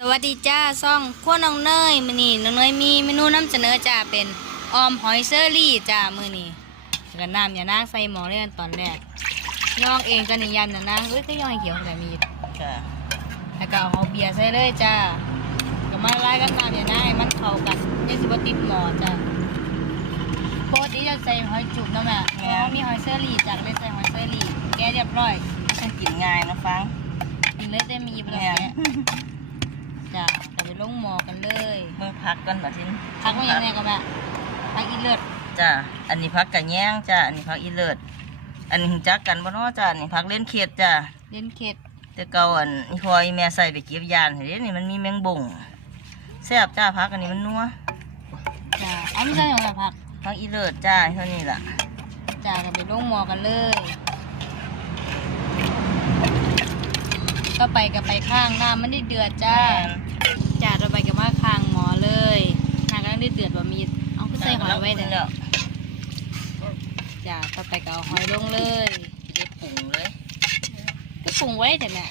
สวัสดีจ้าซ่องขั้วน้องเนยมือนี้น้องเนยมีเมนูนำเสนอจ้าเป็นออมหอยเซอรี่จ้ามือนี้แล้วกันน้ำอย่านางใส่หมอเลยกันตอนแรกย่องเองก็นิยามอย่านางเอ้ยก็ย่องให้เขียวแต่มีดค่ะแล้วก็เอาเบียร์ใส่เลยจ้าก็มาไล่กับน้ำอย่านางให้มันเข้ากันอยังสิบ่ติดหมอจ้าปกติจะใส่หอยจุบเนาะแม่เพราะว่ามีหอยเซอรี่จ้าก็เลยใส่หอยเซอรี่แกะเรียบร้อยฉันกินง่ายนะฟังกินเลยได้มีบ่ต้องแม่แกะจ้าก็ไป ลงหมอกันเลยเมื่อพักกันบัดทีนี้พักว่าอย่างไรก็แม่พักอีเลือดจ้าอันนี้พักกะแย่งจ้าอันนี้พักอีเลิศอันนี้รู้จักกันบ่เนาะจ้าอันนี้พักเล่นเขียดจ้าเล่นเข็ดแต่เก่าอันอีพออีแม่ใส่ไปเก็บยานเห็นนี่มันมีแมงบ่งแซ่บจ้าพักอันนี้มันนัวจ้าเอาไม่ใช่ของเราพักพักอีเลิศจ้าเท่านี้ล่ะจ้าก็ไปลงหมอกันเลยก็ไปกับไปข้างน้ำมันได้เดือดจ้า จ้าเราไปกับมาข้างหมอเลยน้ำก็ได้เดือดว่ามีเอาขึ้นใส่หอยไว้เดี๋ยวแล้วจ้าต่อไปก็เอาหอยลงเลยเก็บปรุงเลยก็ปรุงไว้แต่แม่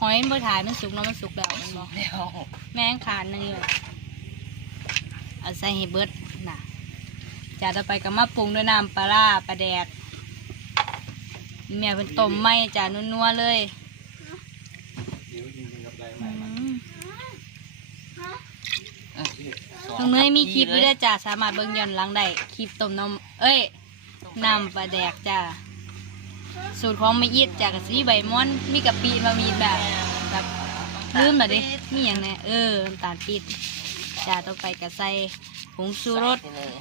หอยมันบ่ถ่ายมันสุกเนาะมันสุกแล้วมันบอกแล้วแม่งขาดหนึงอยู่เอาใส่ให้เบิดน่ะจะต่อไปก็มาปรุงด้วยน้ำปลาร้าปลาแดกแม่เป็นต้มไหมจ้านัวๆเลยอืม น้องเนยมีคลิปอยู่ด้วยจ้าสามารถเบิ่งย้อนหลังได้คลิปต้มน้ำเอ้ยน้ำปลาแดกจ้าสูตรของไม่ยิดจากกะสีใบม้อนมีกะปิมามีแบบแบบลืมแล้วดิมีอย่างเนี้ยเออน้ำตาลปิดจ้าต้องไปกระใส่ผงชูรสใส่ไปเลย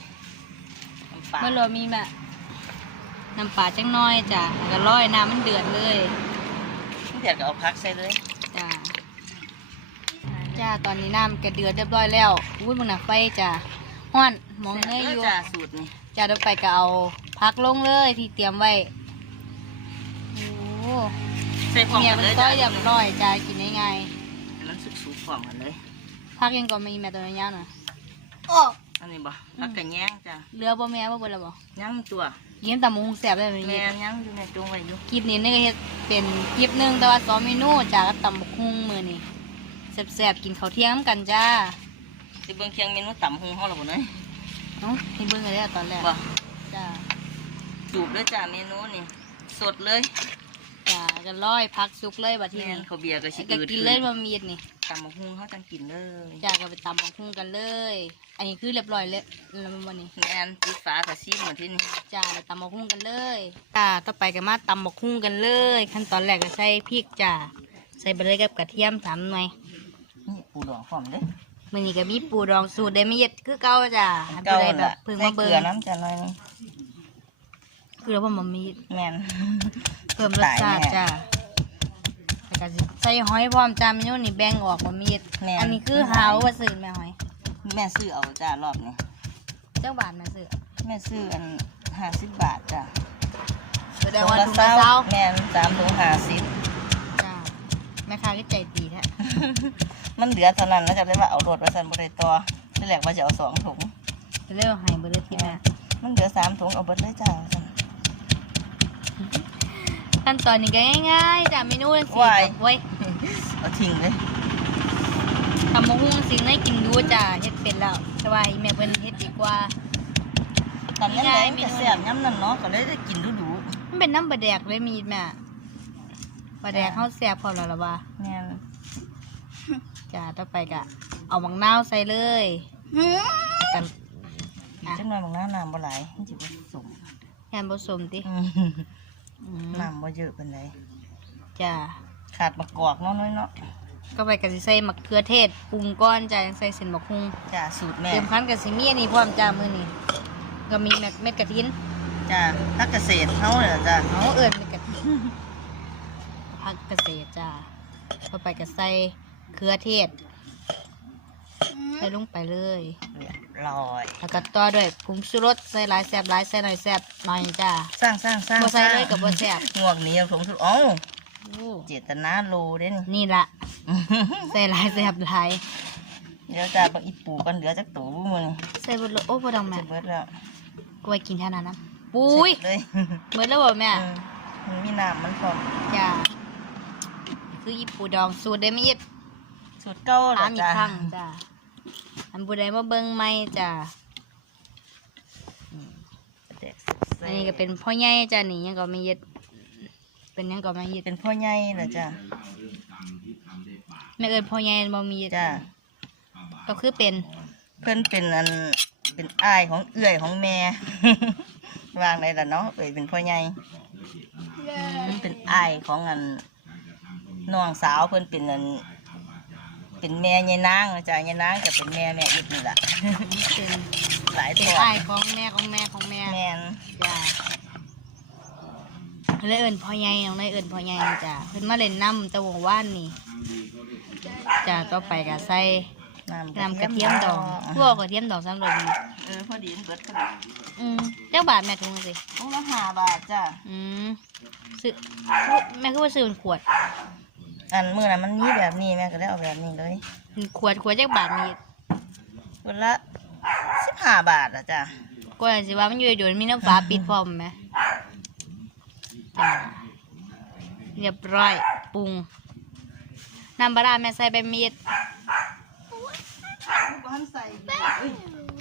น้ำปลาเมื่อเรามีแบบน้ำปลาจังน้อยจ้ะก็ร้อยน้ำมันเดือดเลยเดี๋ยวก็เอาพักใส่เลยจ้า จ้าตอนนี้น้ำกระเดือดเรียบร้อยแล้วอุ้ยมึงหนักไฟจ้าห้อนมองเนยอยู่จ้าสูตรนี่จ้าต้องไปก็เอาพักลงเลยที่เตรียมไว้โอ้ใส่พร้อมเมียกันมันเลยต้อจ้ายเรียบร้อยจ้ากินง่ายให้มันสุกๆพร้อมกันเลยๆพักยังก็มีแม่ตัวนี้ย่างหน่อยอันนี้บ่พักกะแย่งจ้าเรือบ่แม่บ่เบ่ละบ่ย่างตัวยิ้มตำมงแสบได้ไหมแม่เนี่ยนย่างอยู่ในจงไว้อยู่คลิปนี้นี่ก็เฮ็ดเป็นคลิปหนึ่งแต่ว่าสองเมนูจากบตำบักหุ่งมือนี่ แสบๆกินข้าวเที่ยงนำกันจ้าสิเบิ่งเคียงเมนูต่ำหงเฮาและบ่เนยเนาะให้เบิ่งกันเลยอะตอนแรกบ่จ้าจูบเลยจ้าเมนูนี่สดเลยจ้าก็ร้อยพักซุกเลยบัดทีแม่นนี้เขาวเบียร์ก็สิก็อืดกินเลยบะมีดนี่ต่ำหงเฮาจังกินเลยจ้าก็ไปตำบักหุ่งกันเลย อันนี้คือเรียบร้อยแล้วแล้วมันนี่แม่นปิดฝาก็ซิมเหมือนที่นี่จ้าไปตำบักหุ่งกันเลยจ้าต่อไปก็มาตำบักหุ่งกันเลย ขั้นตอนแรกก็ใส่พริกจ้าใส่ไปเลยกับกระเทียมสามหน่วยนี่ ปูดองพร้อมเด้มือนี้ก็มีปูดองสูตรเดมิเย็ดคือเก่าจ้าให้ไปเก่าเลยแบล่ะบเพิ่งใส่มาเกเบิ่ลืองน้ำจ้าหน่อยนึงเกลือว่ามันมีแม่น เพิ่มรสชาติจ้าแล้วก็สิใส่หอยพร้อมจ้าเมนูนี่แบ่งออกว่ามีดแม่น อันนี้คือหาวว่าซื้อแม่หอยแม่ซื้อเอาจ้ารอบนี้เจ้าบาทมาซื้อแม่ซื้ออัน50บาทจ้าแต่ว่าถุงละเช้าแม่นสามถุง50จ้าแม่ค้าก็ใจดีแท้ มันเหลือเท่านั้นแล้วจะได้ว่าเอารถไว้สั่นบ่ได้ต่อที่แรกว่าจะเอาสองถุงจะเรียกว่าใหายเบอร์ที่แม่มันเหลือสามถุงเอาเบิดเลยจ้าสั่นขั้นตอนนี้ก็ง่ายๆจ้าเมนูสิว้ายไว้ยเอาทิ้งเลยทำมะฮุ่งสิ่งให้กินดูจ้าเฮ็ดเป็นแล้วแต่ว่าอีแม่เพิ่นเฮ็ดดีกว่าตอนนั้นแหละมันก็แซ่บย้ำนั่นเนาะก็เลยได้กินดูมันเป็นน้ำบะแดกเลยมีดแม่บะแดกเฮาแซ่บพร้อมแล้วล่ะว่าๆแม่น จ้าต่อไปก็เอาบังนาวใส่เลยกันอีกจังหน่อยบางน้าน้ำบ่หลายมันสิบ่สมงานผสมติอืมอืมน้ำบ่เยอะปานใดจ้าขาดมะกอกเนาะน้อยเนาะก็ไปกับสิใส่มะเขือเทศปรุงก้อนจ้ายังใส่เส้นมะฮุ่งจ้าสูตรแม่เติมคั้นกับสิมีอันนี้พร้อมจ้ามื้อนี้ก็มีเม็ดเม็ดกระถินจ้าพักเกษตรเฮาเนี่ยจ้าเอาเอิ้นเม็ดกระถินผักเกษตรจ้าก็ไปกับใส่ เขือเทศใส่ลงไปเลยเรียบร้อยแล้วก็ต่อด้วยผงชูรสใส่หลายแซ่บหลายใส่หน่อยแซ่บหน่อยจ้าสร้างสร้างสร้างบ่ใส่เลยกับบ่แซ่บงวกนี้เอาผงสุดเอ้าโอ้เจตนาโลเด้นี่นี่ละใส่หลายแซ่บหลายเดี๋ยวจ้าบางอีปูกันเหลือจักตูมื้อนี้ใส่เบดเลยโอ้บ่ต้องแม่จะเบิดแล้วกล้วยกินแค่นั้นนะปุ้ยเสร็จเลยเบิดแล้วบ่แม่เออมันมีน้ำมันพร้อมจ้าคือญี่ปุ่นดองสูตรเดมิยิบ สูตรเก่าเหรอถามอีกจ้าครั้งจ้ะอันบุได้มาเบิ่งไม่จ้ะเด็กอันนี้ก็เป็นพ่อใหญ่จ้ะนี่ยังก็ไม่ยึดเป็นยังก็ไม่ยึดเป็นพ่อใหญ่เหรอจ้าไม่เอินพ่อใหญ่บ่มียึดจ้าก็คือเป็นเพื่อนเป็นอันเป็นอ้ายของเอื้อยของแม่ วางได้ละเนาะเอ้ยเป็นพ่อใหญ่เป็นอ้ายของอันน้องสาวเพื่อนเป็นอัน เป็นแม่ยายนางนะจ้ะยายนางก็เป็นแม่แม่อิดนี่แหละเป็นหลายเป็ตันวอ้ายของแม่ของแม่ของแม่แม่นจ้ะเลยเอินพ่อใหญ่น้องเลยเอินพ่อใหญ่จ้ะเพิ่นมาเล่นน้ำตะวงว่านนี่จ้ะต่อไปก็ใส่น้ำกระเทียมดองพวกกระเทียมดองสำหรับเออพอดีมันเบิดพอดีอืมเจ้าบาทแม่ถุงสิต้องละห้าบาทจ้ะอืมซื้อแม่ก็ว่าซื้อเป็นขวด อันมื้อนั้นมันมีแบบนี้แม่ก็เลยเอาแบบนี้เลยเป็นขวดขวดจักบาทมีวันละสิบห้าบาทอะจ้ะก็สิว่ามันอยู่อยู่มีน้ำฝาปิดพร้อมไหมจ้ะเรียบร้อยปรุงน้ำปลาร้าแม่ใส่ใบมีด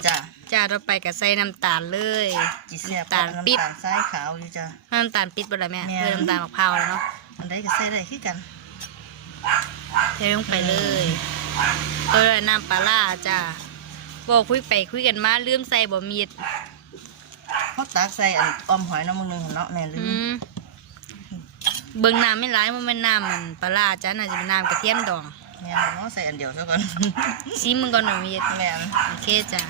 จ้ะจ้าต่อไปก็ใส่น้ำตาลเลยจีเสียบน้ำตาลปิดน้ำตาลทรายขาวอยู่จ้ะน้ำตาลปิดบ่ละแม่แม่คือน้ำตาลมะพร้าวแล้วเนาะอันใดก็ใส่ได้คือกัน เทลงไปเลยตัวละน้ำปลาร้าจ้าบอกคุยไปคุยกันมาลืมใส่บ่มีดเขาตักใส่อันออมหอยน้ำมึงหนึงเนาะแม่ลือืมมเบิ่งน้ำไม่ร้ายมันเป็นน้ำมันปลาร้าจ้าน่าจะเป็นน้ำกระเทียมดองแม่นเนาะใส่อันเดียวซะก่อนซีมึงก่อนหน่อยมีดแม่นโอเคจ้า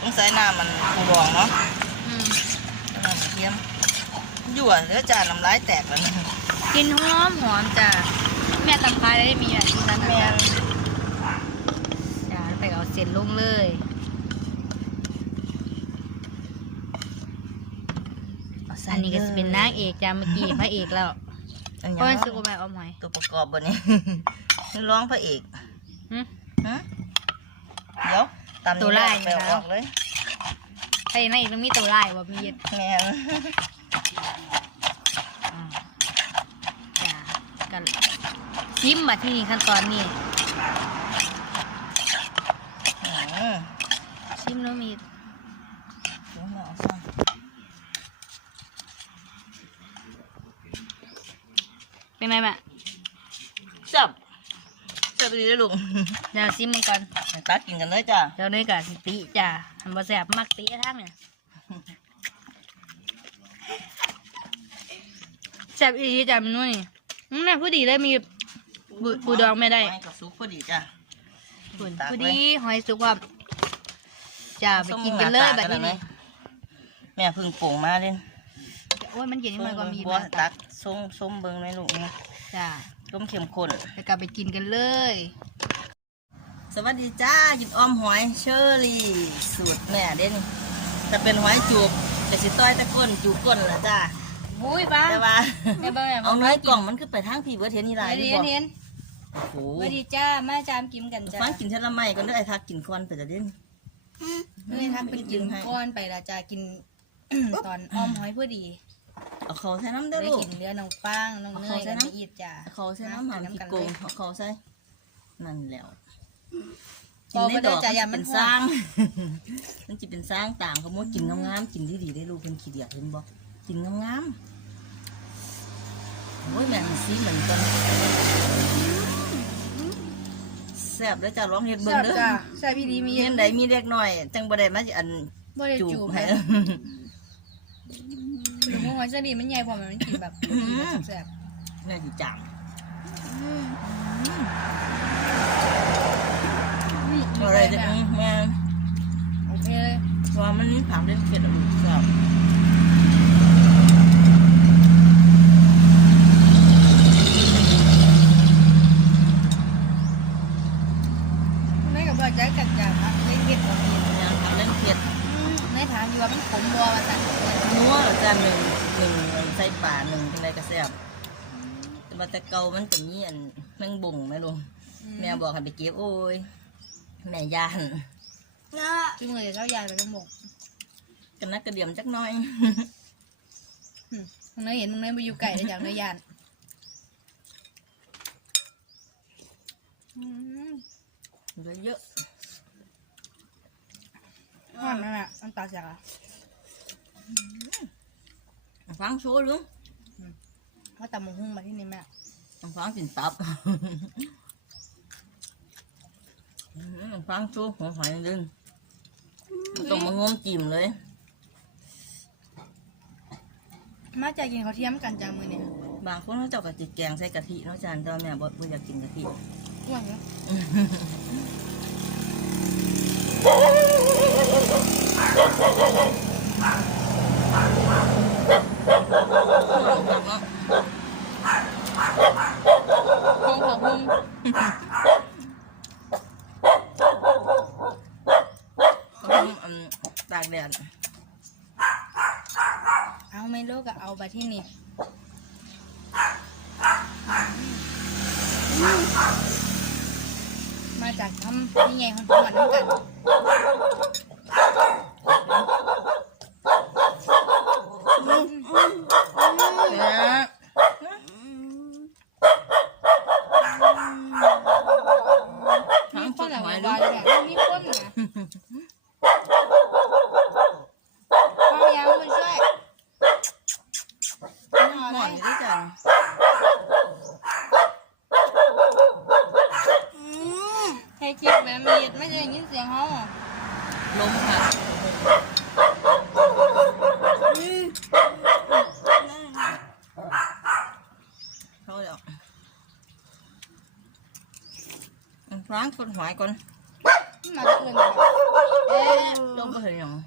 ต้องใส่น้ำมันปูดองเนาะอืมน้ำกระเทียมยั่วเหลือจ้าน้ำลายแตกแล้วนะกินหอมหอมจ้า แม่ตำพายได้มีอะที่นั่นแม่นะนจ้าไปเอาเส้นลงเลยอันนี้ก็จะเป็นนางเอกจ้าเมื่อกี้พระเอกแล้วอันเพยังราะมันเนาะสุกแบบเอาหมอยตัวประกอบบนนี้นี่ร้องพระเอกหึฮะเดี๋ยวตามนี้ตัวไล่ไปอยู่เอาแล้วออกเลยไอ้นางเอกมันมีตัวลายว่ามีดแม่น อ่าจ้ากัน ชิมมาที่นี่ขั้นตอนนี้อืมชิมแล้วมีเดี๋ยวมาเอาซ่อมเป็นไงแม่จับจับไปดีเลยลุงเดี๋ยวชิมมันก่อนตักกินกันเลยจ้ะเดี๋ยวนี้กับสิติจ้าทำบะแสบมักติทั้งเนี่ยแสบอีกจ้ามันนู่นนี่อืมแม่พูดดีเลยมี ปูปูดองไม่ได้หอยกับซุปพอดีจ้ะพูดตักพูดเลยดีหอยสุกความจ้าไปกินกันเลยแบบนี้แม่เพึ่งปรุงมาเล่นโอ้ยมันเย็นนี่มันก็มีบัวตักส้มส้มเบิ้งไหมลูกนะจ้าต้มเข้มข้นไปกลับไปกินกันเลย สวัสดีจ้ากินอ้อมหอยเชอรี่สูตรแม่เด่นแต่เป็นหอยจูบแต่สิต้อยตะก้นจูบก้นละจ้าบุ้ยบ้าแต่ว่าแม่เบิ้งแม่เอาเนื้อกล่องมันคือไปทางพี่เบิร์ดเห็นนี่ไรเห็นดีเห็บ่นเห็น โอ้โหสวัสดีจ้ามาจามกินกันจ้าฟังกินเทละไม่ก็เนื้อไอ้ทักกินควันไปแต่เด่นนี่ทำเป็นกินก้อนไปละจ้ากิน ตอนอ้อมหอยพอดีเอาเขาใส่น้ำได้ได้ลูกกินเนื้อน้องฟางน้องเนเอายเข้าใส่กับน้ำน้ำอีดจ้าเอาเขาใส่น้ำหอมน้ำพี่กันโกเลงยเอาเขาใส่นั่นแล้วบอกไปเลยจ้ะอย่ามันเป็นสร้าง มันจะเป็นสร้างต่างเขาบอกกินงามๆกินที่ดีได้ลูกเป็นขี้เดียดเห็นบอกกินงามๆโอ้ยแม่มันซีเหมือนกันแซ่บแล้วจ้ะร้องเฮ็ดเบิ่งเด้อแซ่บพี่ดีมีเย็นใดมีเด็กหน่อย จังบ่ได้มาสิอันบ่ได้จูจูบบให้ ให้ หรือว่าหอยเสดีมันใหญ่กว่ามันกินแบบแซ่บแม่สิจังนี่อะไรจะอืมแม่โอเคเลยเพราะว่ามันผักเล่นเผ็ดอะลูกชอบ ในกับว่าใจกันจ้าพักเล่นเผ็ดกว่านี้ แม่ผักเล่นเผ็ด ในถามอยู่ว่ามันขมบัวมาสั่น นัวเหรอจ้ะหนึ่งหนึ่งใส่ป่าหนึ่งจังไดก็แซ่บแต่ว่าแต่เก่ามันจะมีอันแม งบ่งไหมลุงแม่บอกให้ไปเก็บโอ้ยแม่ย่านจุ่มเลยเจ้ายายไปทั้งหมดกันนักกระเดียมจักหน่อยมึงเนยเห็นมึงเนยไปอยู่ไก่ได้จากเนยยานเหลือเยอะห่อนไหมแม่น้ำตาแสกอะฟังโชว์ลุงว่าแต่มึงหุ้งมาที่นี่แม่ ฟังกินตับอืมฟังโชว์หัวหอยดึงต้องมางมจิ้มเลย มาใจกินเขาวเทียมกันจังมือเนี่ยบางคนเขาเจ้ากะจิแกงใส่กะทิเนาะจานแต่ว่าแม่บ่บ่อยากกินกะทิห่วงเนอะ ห้องของหุ้งอันตากแดดเอาไม่รู้ก็เอาไปที่นี่มาจากทำนี่ไงคนทำมันน้ำกัน แม่ทั้ง มี ส คน ด แบบ หอย ว่า ลูก แบบมีคนนะพ่อยังมาช่วยเอา ห อะไร อยด้วยจ้ะ ให้คิดแบบมีดไม่ได้ยินเสียงเขาอะ ลมค่ะเขาเดี๋ยว ล้างสดหอยก่อนมาจากอื่นเลยเอ๊ะลงก็เห็นอย่างอะ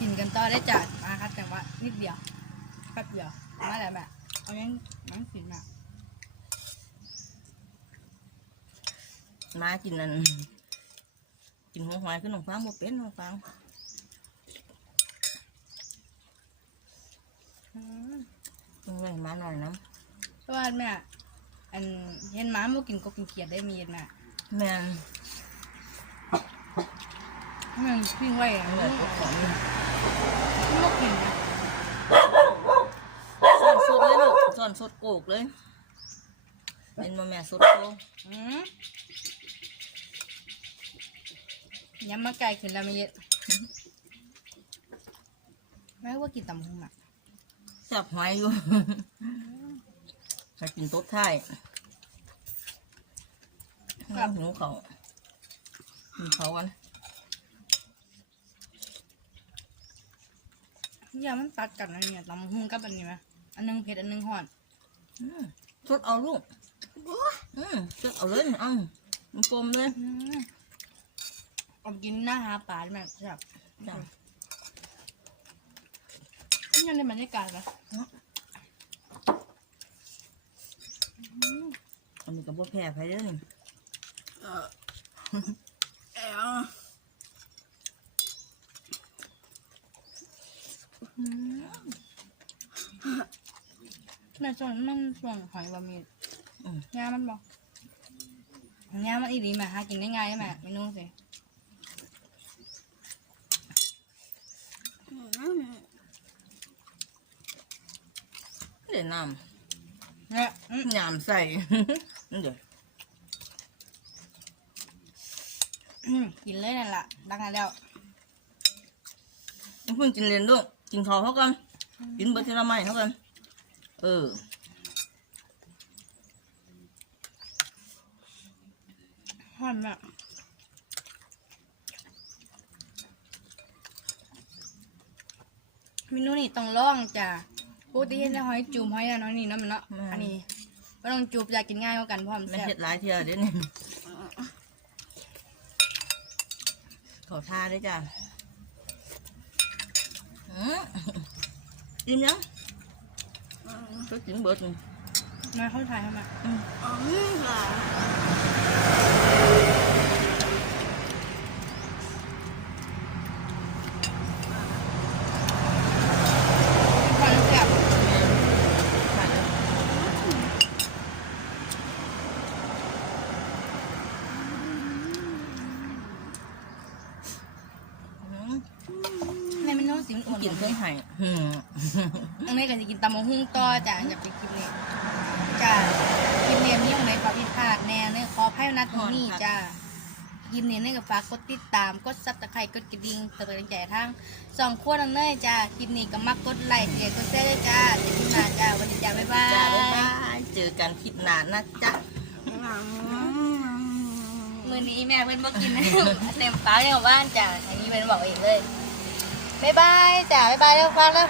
กินกันต่อได้จัดมาครับแต่ว่านิดเดียวแป๊บเดียวมาแล้วแม่เอายังมันกินมามากินนั่นกินหัวหอยขึ้นหนองฟางบ่เป็นหนองฟาง อืมต้องไว้มาหน่อยน้เพราะว่าแม่อันเห็นหมาบ่กินกบกินเขียดได้มีดแม่ำแม่นให้มันปิ้งไว้อะเหมันลือบ่ตัวของนี่กินนะส่วนสดเลยลูกส่วนสดโกกเลยเป็นมาแม่สดโกกอืมย้ำมาไกลขึ้นแล้วไม่เยอะแม่ว่ากินตำหุงอะ จับหอยอยู่ให้กินต๊บท้ายแล้วหิวเขากินเขากันอย่ามันตัดกันนะเนี่ยตำหุงกับอันนี้ไหมอันหนึงเผ็ดอันหนึงห่อนอืมสดเอาลูกอืมสดเอาเลยเอ้ามันกลมเลยอืมเอากินหน้าหาปลาได้ไหมครับจ้ะนี่ ยังในบรรยากาศนะอันนี้ก็บ่แพ้ไปเด้อนี่ในส่วนมันส่วนหอยบะหมี่อืมย่ามันบอกย่ามันอีดีมาหากินได้ง่ายไหมเมนูสิ เดี๋ยวน้เนี่ยอืมำยำใส่นี่เดี๋ยวอืมกินเลยนั่นแหละดังนั้นแล้วเพิ่งกินเรียนลูกกินข้าวเขากันกินเบอร์ทีละไม้เขากันเออหอมแบบเมนูนี่ต้องลองจ้ะ ปกติเห็นแต่หอยจูบหอยอะเน้อยนี่เนาะมันเนาะ แม่ อันนี้ก็ต้องจูบอยากกินง่ายกว่ากันพร้อมไม่แซ่บเห็ดหลายเทียเดี๋ยวนี้ขอทาด้วยจ้ะอืมอิ่มยังก็กินเบิดนี่มาเข้าถ่ายเข้ามาอืมความแซ่บ ขาดเลยอืม ในเมนูสีมันอ้วน กินเครื่องไห้ อืม น้องเนยก็จะกิน ตำมะฮุ่งต่อจ้ะอยากไปคลิปนี้จ้ะคลิปนี้มีอย่างไรความผิดพลาดแน่เนยขออภัยนะตรงนี้จ้ะคลิปนี้เนยก็ฝากกดติดตาม กดซับสไครต์กดกระดิ่งเตือนกำลังใจทางสองขั้วน้องเนยจ้ะคลิปนี้ก็มักกดไลค์เดียกดแชร์ด้วยจ้าเจอกันใหม่จ้าวันนี้จ้าบ๊ายบายจ้าบ๊ายบายเจอกันคลิปหน้านะจ๊ะมือนี้แม่เพื่อนบอกกินนะเต็มฟ้าเรื่องบ้านจ้ะอันนี้เป็นบอกเองเลยบ๊ายบายจ้าบ๊ายบายเร็วฟังแล้ว